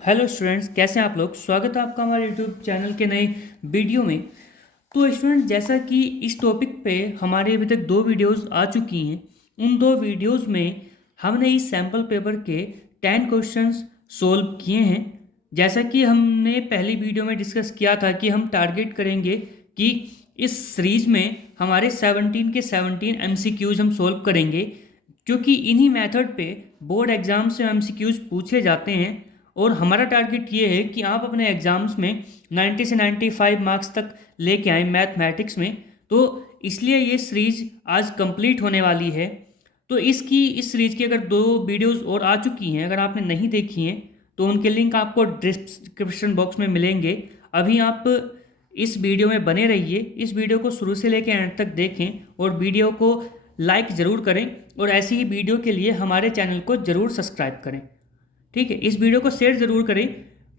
Hello students, कैसे हैं आप लोग। स्वागत है आपका हमारे यूट्यूब चैनल के नए वीडियो में। तो स्टूडेंट, जैसा कि इस टॉपिक पे हमारे अभी तक दो वीडियोस आ चुकी हैं, उन दो वीडियोस में हमने इस सैम्पल पेपर के 10 क्वेश्चंस सोल्व किए हैं। जैसा कि हमने पहली वीडियो में डिस्कस किया था कि हम टारगेट करेंगे कि इस सीरीज में हमारे 17 के 17 एमसीक्यूज हम सोल्व करेंगे, क्योंकि इन्हीं मेथड पे बोर्ड एग्जाम से एमसीक्यूज पूछे जाते हैं। और हमारा टारगेट ये है कि आप अपने एग्ज़ाम्स में 90 से 95 मार्क्स तक लेके आए मैथमेटिक्स में। तो इसलिए ये सीरीज आज कंप्लीट होने वाली है। तो इस सीरीज की अगर दो वीडियोस और आ चुकी हैं, अगर आपने नहीं देखी हैं तो उनके लिंक आपको डिस्क्रिप्शन बॉक्स में मिलेंगे। अभी आप इस वीडियो में बने रहिए, इस वीडियो को शुरू से लेकर एंड तक देखें और वीडियो को लाइक ज़रूर करें, और ऐसी ही वीडियो के लिए हमारे चैनल को ज़रूर सब्सक्राइब करें। ठीक है, इस वीडियो को शेयर ज़रूर करें,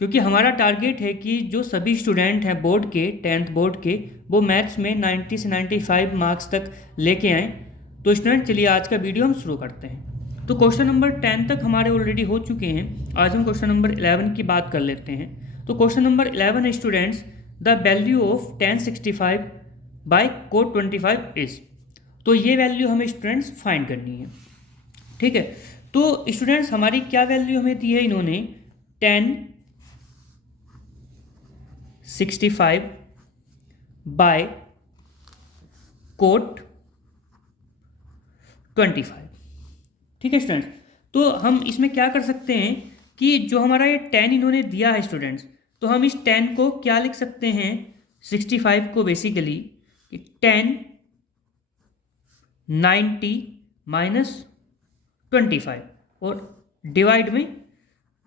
क्योंकि हमारा टारगेट है कि जो सभी स्टूडेंट हैं बोर्ड के 10th बोर्ड के, वो मैथ्स में 90 से 95 मार्क्स तक लेके आएँ। तो स्टूडेंट, चलिए आज का वीडियो हम शुरू करते हैं। तो क्वेश्चन नंबर 10 तक हमारे ऑलरेडी हो चुके हैं। आज हम क्वेश्चन नंबर 11 की बात कर लेते हैं। तो क्वेश्चन नंबर 11 है students, the value of 1065 by cot 25 is. तो ये वैल्यू हमें स्टूडेंट्स फाइंड करनी है। ठीक है, तो स्टूडेंट्स हमारी क्या वैल्यू हमें दी है इन्होंने, 1065 बाय कोट 25। ठीक है स्टूडेंट्स, तो हम इसमें क्या कर सकते हैं कि जो हमारा ये 10 इन्होंने दिया है स्टूडेंट्स, तो हम इस 10 को क्या लिख सकते हैं, 65 को बेसिकली 10 90 माइनस 25 और डिवाइड में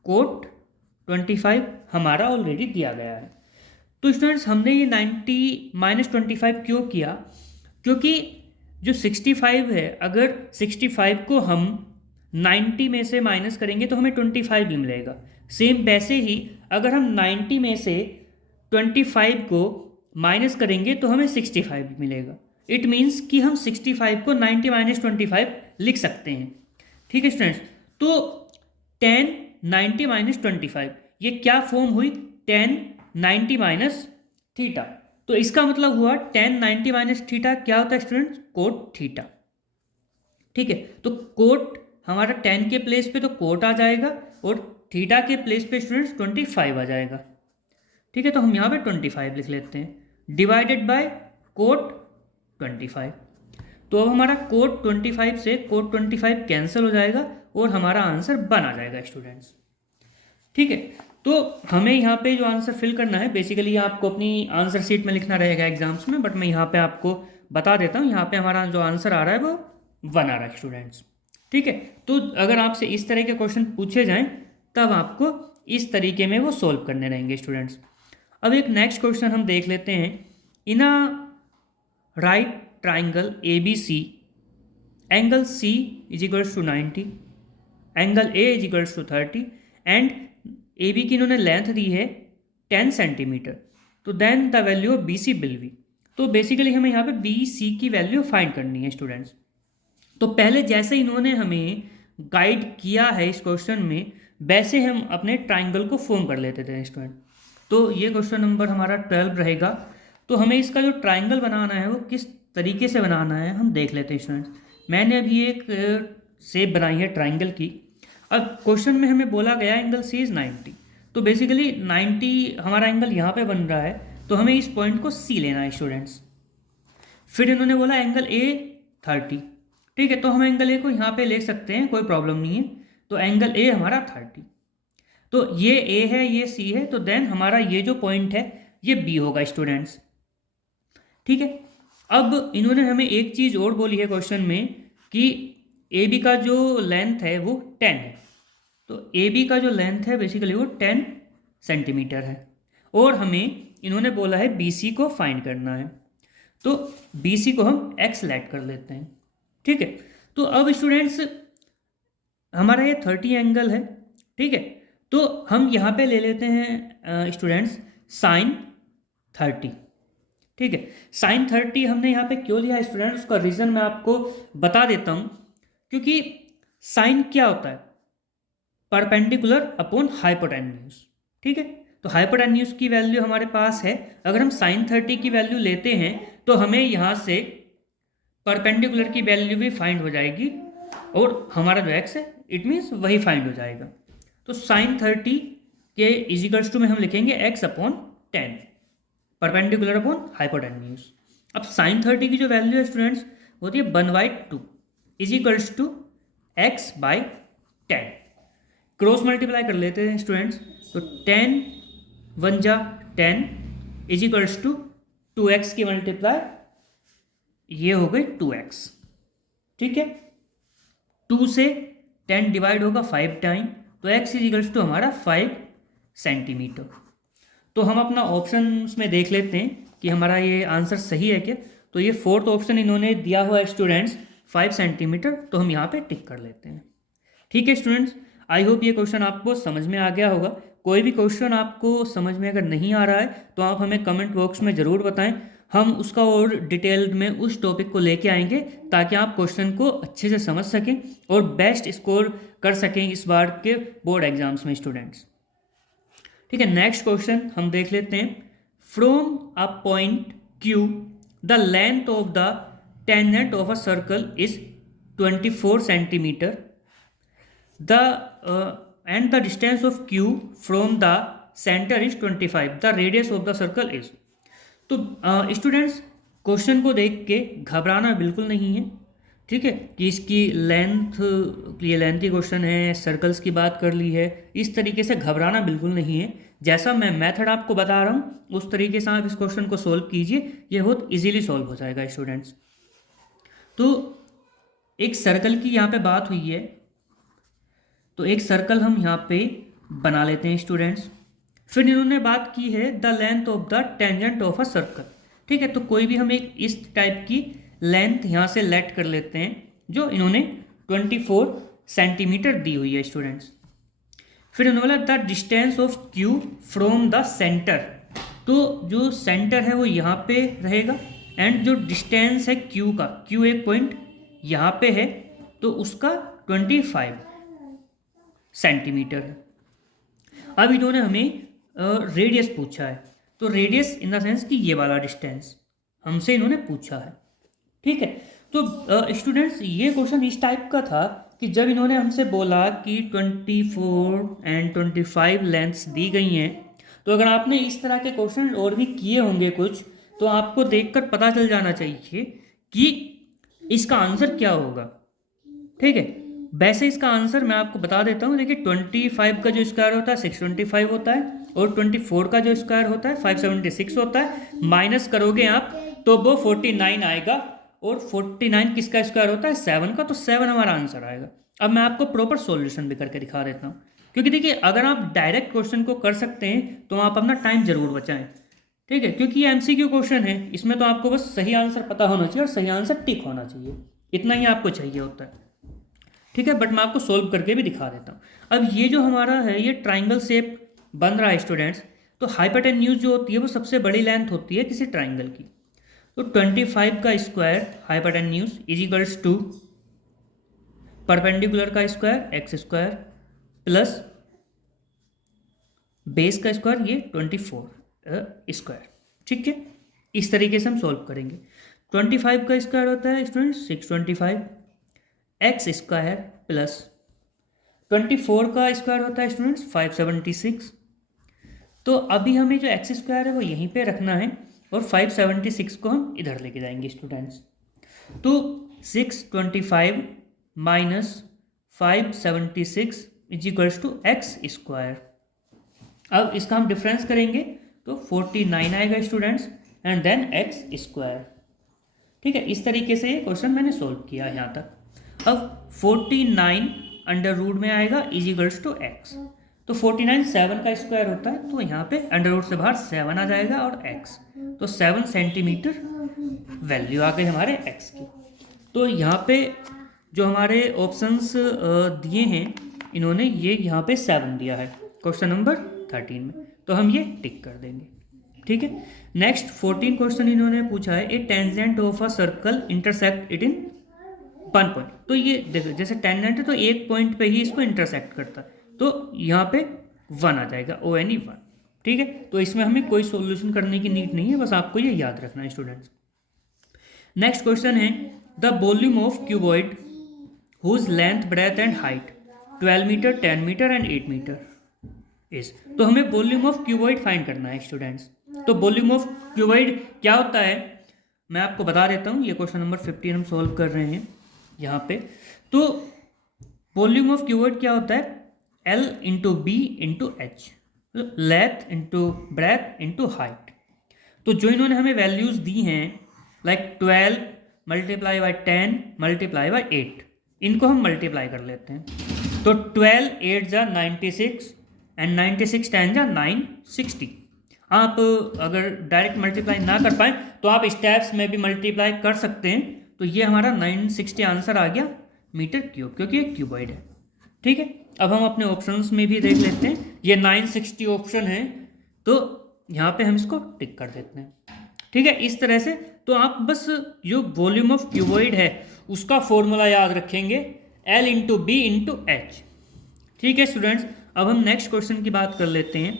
कोट 25 हमारा ऑलरेडी दिया गया है। तो स्टूडेंट्स, हमने ये 90 माइनस 25 क्यों किया, क्योंकि जो 65 है, अगर 65 को हम 90 में से माइनस करेंगे तो हमें 25 भी मिलेगा। सेम वैसे ही अगर हम 90 में से 25 को माइनस करेंगे तो हमें 65 भी मिलेगा। इट मीन्स कि हम 65 को 90 माइनस 25 लिख सकते हैं। ठीक है स्टूडेंट्स, तो 10 90 माइनस 25, ये क्या फॉर्म हुई, 10 90 माइनस थीटा। तो इसका मतलब हुआ 10 90 माइनस थीटा क्या होता है स्टूडेंट्स, कोट थीटा। ठीक है, तो कोट हमारा 10 के प्लेस पे तो कोट आ जाएगा और थीटा के प्लेस पे स्टूडेंट्स 25 आ जाएगा। ठीक है, तो हम यहाँ पे 25 लिख लेते हैं, डिवाइडेड बाय कोट 25। तो अब हमारा कोट 25 से कोट 25 कैंसिल हो जाएगा और हमारा आंसर बन आ जाएगा स्टूडेंट्स। ठीक है, तो हमें यहाँ पे जो आंसर फिल करना है, बेसिकली आपको अपनी आंसर शीट में लिखना रहेगा एग्जाम्स में, बट मैं यहाँ पे आपको बता देता हूँ। यहाँ पे हमारा जो आंसर आ रहा है वो 1 आ रहा है स्टूडेंट्स। ठीक है, तो अगर आपसे इस तरह के क्वेश्चन पूछे जाएं तब आपको इस तरीके में वो सोल्व करने रहेंगे स्टूडेंट्स। अब एक नेक्स्ट क्वेश्चन हम देख लेते हैं। In a right triangle A B C, angle C is equals to 90, angle A is equals to 30 and A B की इन्होंने लेंथ दी है 10 सेंटीमीटर। तो then the value of B C will be. तो बेसिकली हमें यहाँ पे B C की वैल्यू फाइंड करनी है स्टूडेंट्स। तो पहले जैसे इन्होंने हमें गाइड किया है इस क्वेश्चन में, वैसे हम अपने ट्राइंगल को फॉर्म कर लेते थे स्टूडेंट। तो ये क्वेश्चन नंबर हमारा 12 रहेगा। तो हमें इसका जो ट्राइंगल बनाना है वो किस तरीके से बनाना है हम देख लेते हैं स्टूडेंट्स। मैंने अभी एक शेप बनाई है ट्राइंगल की। अब क्वेश्चन में हमें बोला गया एंगल सी इज़ 90, तो बेसिकली 90 हमारा एंगल यहाँ पे बन रहा है, तो हमें इस पॉइंट को सी लेना है स्टूडेंट्स। फिर इन्होंने बोला एंगल ए 30। ठीक है, तो हम एंगल ए को यहाँ पे ले सकते हैं, कोई प्रॉब्लम नहीं है। तो एंगल ए हमारा 30, तो ये ए है ये सी है, तो देन हमारा ये जो पॉइंट है ये बी होगा स्टूडेंट्स। ठीक है, अब इन्होंने हमें एक चीज़ और बोली है क्वेश्चन में कि ए बी का जो लेंथ है वो 10 है। तो ए बी का जो लेंथ है बेसिकली वो 10 सेंटीमीटर है, और हमें इन्होंने बोला है बी सी को फाइंड करना है। तो बी सी को हम एक्स लेट कर लेते हैं। ठीक है, तो अब स्टूडेंट्स हमारा ये 30 एंगल है। ठीक है, तो हम यहाँ पे ले लेते हैं स्टूडेंट्स साइन 30। ठीक है, साइन 30 हमने यहाँ पे क्यों लिया स्टूडेंट्स, उसका रीज़न मैं आपको बता देता हूँ। क्योंकि साइन क्या होता है, परपेंडिकुलर अपॉन हाइपोटेन्यूज। ठीक है, तो हाइपोटेन्यूज की वैल्यू हमारे पास है, अगर हम साइन 30 की वैल्यू लेते हैं तो हमें यहाँ से परपेंडिकुलर की वैल्यू भी फाइंड हो जाएगी और हमारा जो एक्स है इट मीन्स वही फाइंड हो जाएगा। तो साइन 30 के इजिकल्स टू में हम लिखेंगे x upon 10 perpendicular upon hypotenuse. अब साइन 30 की जो वैल्यू है स्टूडेंट्स होती है 1/2 equals to x by 10। Cross multiply कर लेते हैं स्टूडेंट्स, तो 10 1 जा 10 इजिकल्स टू 2x की मल्टीप्लाई, ये हो गई 2x। ठीक है, 2 से 10 डिवाइड होगा 5 टाइम, तो x इजिकल्स टू हमारा 5 सेंटीमीटर। तो हम अपना ऑप्शन में देख लेते हैं कि हमारा ये आंसर सही है क्या। तो ये फोर्थ ऑप्शन इन्होंने दिया हुआ है स्टूडेंट्स 5 सेंटीमीटर, तो हम यहाँ पे टिक कर लेते हैं। ठीक है स्टूडेंट्स, आई होप ये क्वेश्चन आपको समझ में आ गया होगा। कोई भी क्वेश्चन आपको समझ में अगर नहीं आ रहा है तो आप हमें कमेंट बॉक्स में ज़रूर बताएं, हम उसका और डिटेल में उस टॉपिक को लेके आएंगे ताकि आप क्वेश्चन को अच्छे से समझ सकें और बेस्ट स्कोर कर सकें इस बार के बोर्ड एग्जाम्स में स्टूडेंट्स। ठीक है, नेक्स्ट क्वेश्चन हम देख लेते हैं। From a point Q the length of the tangent of a circle is 24 centimetre and the distance of Q from the center is 25, the radius of the circle is। तो students question को देख के घबराना बिल्कुल नहीं है। ठीक है, कि इसकी लेंथ, ये लेंथी क्वेश्चन है, सर्कल्स की बात कर ली है, इस तरीके से घबराना बिल्कुल नहीं है। जैसा मैं मेथड आपको बता रहा हूँ उस तरीके से आप इस क्वेश्चन को सोल्व कीजिए, ये बहुत इजीली सोल्व हो जाएगा स्टूडेंट्स। तो एक सर्कल की यहाँ पे बात हुई है, तो एक सर्कल हम यहाँ पे बना लेते हैं स्टूडेंट्स। फिर इन्होंने बात की है the length of the tangent of a circle. ठीक है, तो कोई भी हम एक इस टाइप की लेंथ यहाँ से लेट कर लेते हैं जो इन्होंने 24 सेंटीमीटर दी हुई है स्टूडेंट्स। फिर इन्होंने बोला the distance of Q from the centre, तो जो सेंटर है वो यहाँ पे रहेगा एंड जो डिस्टेंस है क्यू का, क्यू एक पॉइंट यहाँ पे है तो उसका 25 सेंटीमीटर है। अब इन्होंने हमें रेडियस पूछा है, तो रेडियस इन द सेंस कि ये वाला डिस्टेंस हमसे इन्होंने पूछा है। ठीक है, तो स्टूडेंट्स ये क्वेश्चन इस टाइप का था कि जब इन्होंने हमसे बोला कि 24 एंड 25 लेंथ्स दी गई हैं, तो अगर आपने इस तरह के क्वेश्चन और भी किए होंगे कुछ, तो आपको देखकर पता चल जाना चाहिए कि इसका आंसर क्या होगा। ठीक है, वैसे इसका आंसर मैं आपको बता देता हूँ। देखिए 25 का जो स्क्वायर होता है 625 होता है और 24 का जो स्क्वायर होता है 576 होता है। माइनस करोगे आप तो वो 49 आएगा और 49 किसका स्क्वायर होता है 7 का, तो 7 हमारा आंसर आएगा। अब मैं आपको प्रॉपर सॉल्यूशन भी करके दिखा देता हूँ, क्योंकि देखिए अगर आप डायरेक्ट क्वेश्चन को कर सकते हैं तो आप अपना टाइम जरूर बचाएं। ठीक है, क्योंकि ये MCQ क्वेश्चन है, इसमें तो आपको बस सही आंसर पता होना चाहिए और सही आंसर टिक होना चाहिए, इतना ही आपको चाहिए होता है। ठीक है, बट मैं आपको सोल्व करके भी दिखा देता हूँ। अब ये जो हमारा है ये ट्राइंगल शेप बन रहा है स्टूडेंट्स, तो हाइपोटेन्यूज जो होती है वो सबसे बड़ी लेंथ होती है किसी ट्राइंगल की। तो 25 का square hypotenuse is equals to perpendicular का square x square plus base का स्क्वायर ये 24 स्क्वायर। ठीक है, इस तरीके से हम सोल्व करेंगे। 25 का स्क्वायर होता है स्टूडेंट्स 625 एक्स स्क्वायर प्लस 24 का स्क्वायर होता है स्टूडेंट्स 576। तो अभी हमें जो एक्स स्क्वायर है वो यहीं पे रखना है और 576 को हम इधर लेके जाएंगे स्टूडेंट्स। तो 625 minus 576 is equals to x square. अब इसका हम डिफरेंस करेंगे तो 49 आएगा students and then x square. ठीक है, इस तरीके से ये क्वेश्चन मैंने सोल्व किया यहाँ तक। अब 49 अंडर रूट में आएगा इज इक्वल्स टू एक्स, तो 49 7 का स्क्वायर होता है, तो यहाँ पे अंडर रूट से बाहर 7 आ जाएगा और x, तो 7 सेंटीमीटर वैल्यू आ गई हमारे x की। तो यहाँ पे जो हमारे ऑप्शंस दिए हैं इन्होंने ये यहाँ पे 7 दिया है क्वेश्चन नंबर 13 में, तो हम ये टिक कर देंगे। ठीक है, नेक्स्ट 14 क्वेश्चन इन्होंने पूछा है a tangent of a circle intersect it in 1 point. तो ये देखो जैसे टेंजेंट है तो एक पॉइंट पे ही इसको इंटरसेक्ट करता है, तो यहाँ पे 1 आ जाएगा, ONE 1। ठीक है, तो इसमें हमें कोई सॉल्यूशन करने की नीड नहीं है, बस आपको ये याद रखना है स्टूडेंट्स। नेक्स्ट क्वेश्चन है the volume of cuboid whose length breadth and height 12 metre 10 metre and 8 metre is. तो हमें वॉल्यूम ऑफ क्यूबॉइड फाइंड करना है स्टूडेंट्स। तो वॉल्यूम ऑफ क्यूबॉइड क्या होता है मैं आपको बता देता हूँ। ये क्वेश्चन नंबर 15 हम सॉल्व कर रहे हैं यहाँ पे। तो वॉल्यूम ऑफ क्यूबॉइड क्या होता है, L into b into h, length into breadth into height. तो जो इन्होंने हमें वैल्यूज़ दी हैं like 12 multiply by 10 multiply by 8, इनको हम मल्टीप्लाई कर लेते हैं। तो 12 8 जा 96 एंड 96 10 जा 960। आप अगर डायरेक्ट मल्टीप्लाई ना कर पाएँ तो आप स्टेप्स में भी मल्टीप्लाई कर सकते हैं। तो ये हमारा 960 आंसर आ गया मीटर क्यूब, क्योंकि ये क्यूबॉइड है। ठीक है, अब हम अपने ऑप्शंस में भी देख लेते हैं। ये 960 ऑप्शन है, तो यहाँ पे हम इसको टिक कर देते हैं। ठीक है, इस तरह से तो आप बस जो वॉल्यूम ऑफ क्यूबॉइड है उसका फॉर्मूला याद रखेंगे, L into b into h. ठीक है स्टूडेंट्स, अब हम नेक्स्ट क्वेश्चन की बात कर लेते हैं।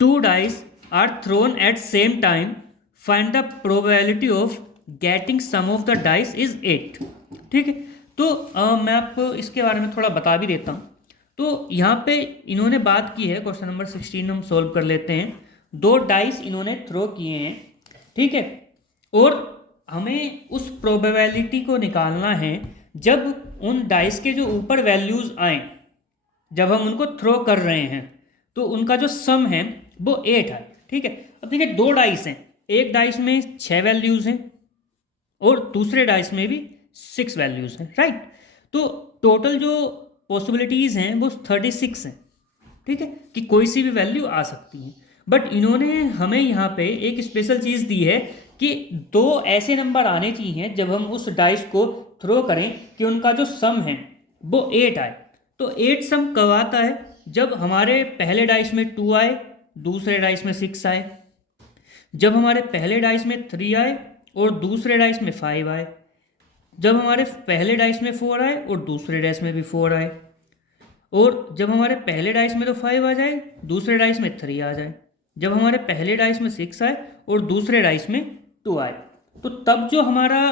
2 dice are thrown at same time, find the probability of getting sum of the dice is 8। ठीक है, तो मैं आपको इसके बारे में थोड़ा बता भी देता हूँ। तो यहाँ पे इन्होंने बात की है, क्वेश्चन नंबर 16 हम सॉल्व कर लेते हैं। 2 डाइस इन्होंने थ्रो किए हैं, ठीक है, और हमें उस प्रोबेबिलिटी को निकालना है जब उन डाइस के जो ऊपर वैल्यूज़ आए, जब हम उनको थ्रो कर रहे हैं तो उनका जो सम है वो 8 है। ठीक है, अब देखिए 2 डाइस हैं, एक डाइस में 6 वैल्यूज़ हैं और दूसरे डाइस में भी 6 वैल्यूज़ हैं, राइट। तो टोटल जो पॉसिबिलिटीज़ हैं वो 36 हैं। ठीक है, कि कोई सी भी वैल्यू आ सकती है। बट इन्होंने हमें यहाँ पे एक स्पेशल चीज़ दी है कि 2 ऐसे नंबर आने चाहिए जब हम उस डाइस को थ्रो करें कि उनका जो सम है वो 8 आए। तो 8 सम कब आता है, जब हमारे पहले डाइस में 2 आए, दूसरे डाइस में 6 आए, जब हमारे पहले डाइस में 3 आए और दूसरे डाइस में 5 आए, जब हमारे पहले डाइस में 4 आए और दूसरे डाइस में भी 4 आए, और जब हमारे पहले डाइस में तो 5 आ जाए, दूसरे डाइस में 3 आ जाए, जब हमारे पहले डाइस में 6 आए और दूसरे डाइस में 2 आए, तो तब जो हमारा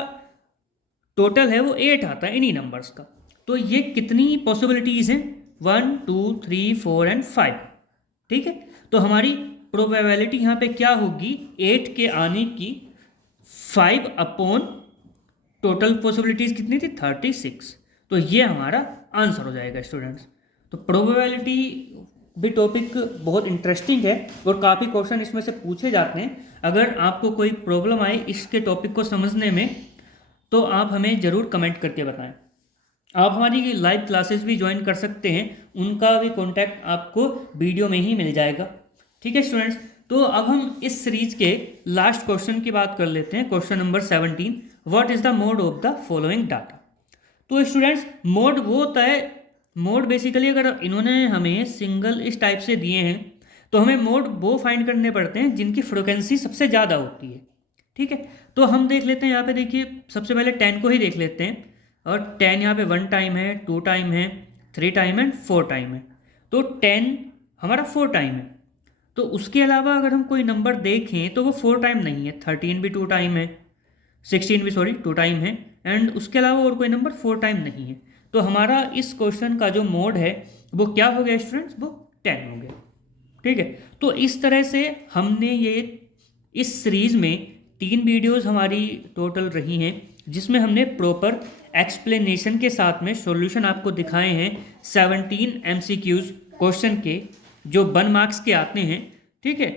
टोटल है वो 8 आता है इन्हीं नंबर्स का। तो ये कितनी पॉसिबिलिटीज़ हैं, 1 2 3 4 एंड 5। ठीक है, तो हमारी प्रोबेबिलिटी यहाँ पे क्या होगी, 8 के आने की 5 अपॉन टोटल पॉसिबिलिटीज़ कितनी थी, 36। तो ये हमारा आंसर हो जाएगा स्टूडेंट्स। तो प्रोबेबिलिटी भी टॉपिक बहुत इंटरेस्टिंग है और काफ़ी क्वेश्चन इसमें से पूछे जाते हैं। अगर आपको कोई प्रॉब्लम आए इसके टॉपिक को समझने में तो आप हमें ज़रूर कमेंट करके बताएं। आप हमारी लाइव क्लासेस भी ज्वाइन कर सकते हैं, उनका भी कॉन्टैक्ट आपको वीडियो में ही मिल जाएगा। ठीक है स्टूडेंट्स, तो अब हम इस सीरीज के लास्ट क्वेश्चन की बात कर लेते हैं। Question number 17, what is the mode of the following data. तो स्टूडेंट्स मोड वो होता है, मोड बेसिकली अगर इन्होंने हमें सिंगल इस टाइप से दिए हैं तो हमें मोड वो फाइंड करने पड़ते हैं जिनकी फ्रिक्वेंसी सबसे ज़्यादा होती है। ठीक है, तो हम देख लेते हैं यहाँ पे, देखिए सबसे पहले 10 को ही देख लेते हैं। और 10 यहाँ पे 1 टाइम है, 2 टाइम है, 3 टाइम एंड 4 टाइम है। तो 10 हमारा 4 टाइम है। तो उसके अलावा अगर हम कोई नंबर देखें तो वो 4 टाइम नहीं है। 13 भी 2 टाइम है, 16 भी 2 टाइम है, एंड उसके अलावा और कोई नंबर 4 टाइम नहीं है। तो हमारा इस क्वेश्चन का जो मोड है वो क्या हो गया स्टूडेंट्स, वो 10 हो गया। ठीक है, तो इस तरह से हमने ये इस सीरीज़ में 3 वीडियोस हमारी टोटल रही हैं जिसमें हमने प्रॉपर एक्सप्लेनेशन के साथ में सॉल्यूशन आपको दिखाए हैं 17 MCQs क्वेश्चन के जो 1 मार्क्स के आते हैं। ठीक है,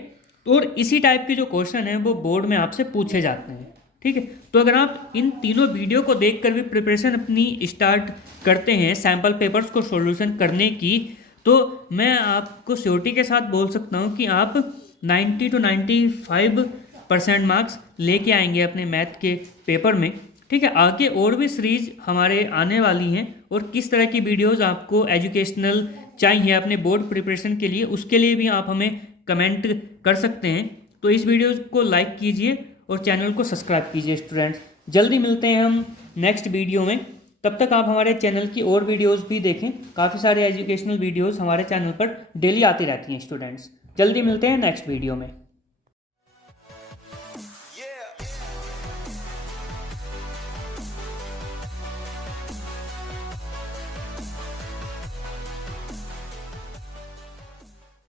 और इसी टाइप के जो क्वेश्चन हैं वो बोर्ड में आपसे पूछे जाते हैं। ठीक है, तो अगर आप इन तीनों वीडियो को देखकर भी प्रिपरेशन अपनी स्टार्ट करते हैं सैम्पल पेपर्स को सॉल्यूशन करने की, तो मैं आपको श्योरिटी के साथ बोल सकता हूँ कि आप 90 to 95% मार्क्स लेके आएंगे अपने मैथ के पेपर में। ठीक है, आगे और भी सीरीज हमारे आने वाली हैं और किस तरह की वीडियोस आपको एजुकेशनल चाहिए अपने बोर्ड प्रिपरेशन के लिए, उसके लिए भी आप हमें कमेंट कर सकते हैं। तो इस वीडियो को लाइक कीजिए और चैनल को सब्सक्राइब कीजिए स्टूडेंट्स। जल्दी मिलते हैं हम नेक्स्ट वीडियो में। तब तक आप हमारे चैनल की और वीडियोस भी देखें, काफ़ी सारे एजुकेशनल वीडियोस हमारे चैनल पर डेली आती रहती हैं स्टूडेंट्स। जल्दी मिलते हैं नेक्स्ट वीडियो में।